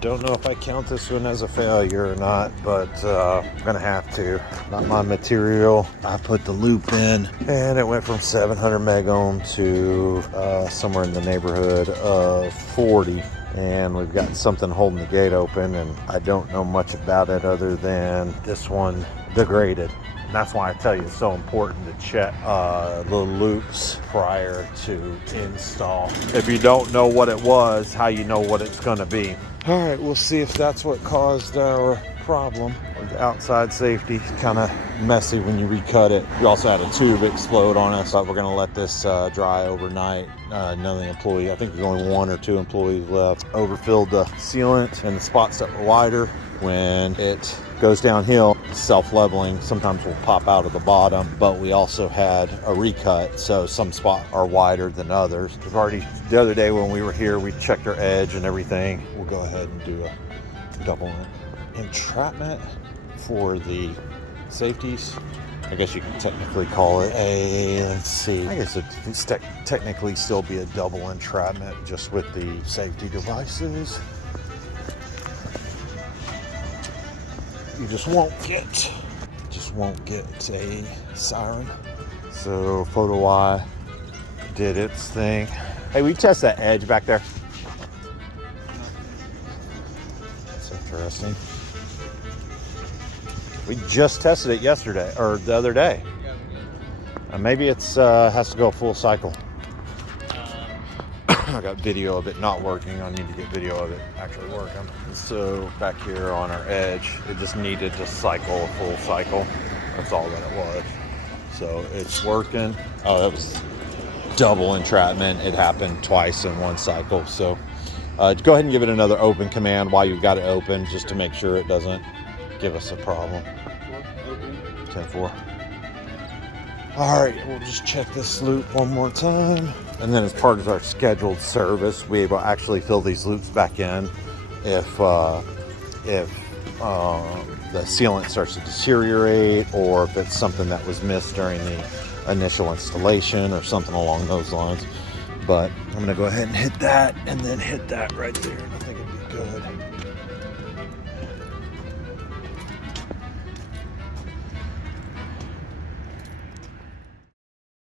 Don't know if I count this one as a failure or not, but I'm gonna have to. Not my material. I put the loop in and it went from 700 meg ohm to somewhere in the neighborhood of 40. And we've got something holding the gate open, and I don't know much about it other than this one degraded. And that's why I tell you it's so important to check the loops prior to install. If you don't know what it was, how you know what it's going to be. All right, we'll see if that's what caused our problem. The outside safety kind of messy when you recut it. We also had a tube explode on us, but we're going to let this dry overnight. Another employee, I think there's only 1 or 2 employees left, overfilled the sealant and the spots that were wider. When it goes downhill, self-leveling sometimes will pop out of the bottom, but we also had a recut, so some spots are wider than others. We've already, the other day when we were here, we checked our edge and everything. We'll go ahead and do a double entrapment for the safeties. I guess you can technically call it a, let's see, I guess it can technically still be a double entrapment just with the safety devices. You just won't get a siren. So Photo Eye did its thing. Hey, we test that edge back there. That's interesting. We just tested it yesterday or the other day. Maybe it's has to go full cycle. I got video of it not working. I need to get video of it actually working. So back here on our edge, it just needed to cycle a full cycle. That's all that it was. So it's working. Oh, that was double entrapment. It happened twice in one cycle. So go ahead and give it another open command while you've got it open, just to make sure it doesn't give us a problem. 10-4. All right, we'll just check this loop one more time. And then as part of our scheduled service, we will actually fill these loops back in if the sealant starts to deteriorate, or if it's something that was missed during the initial installation or something along those lines. But I'm gonna go ahead and hit that and then hit that right there, and I think it'd be good.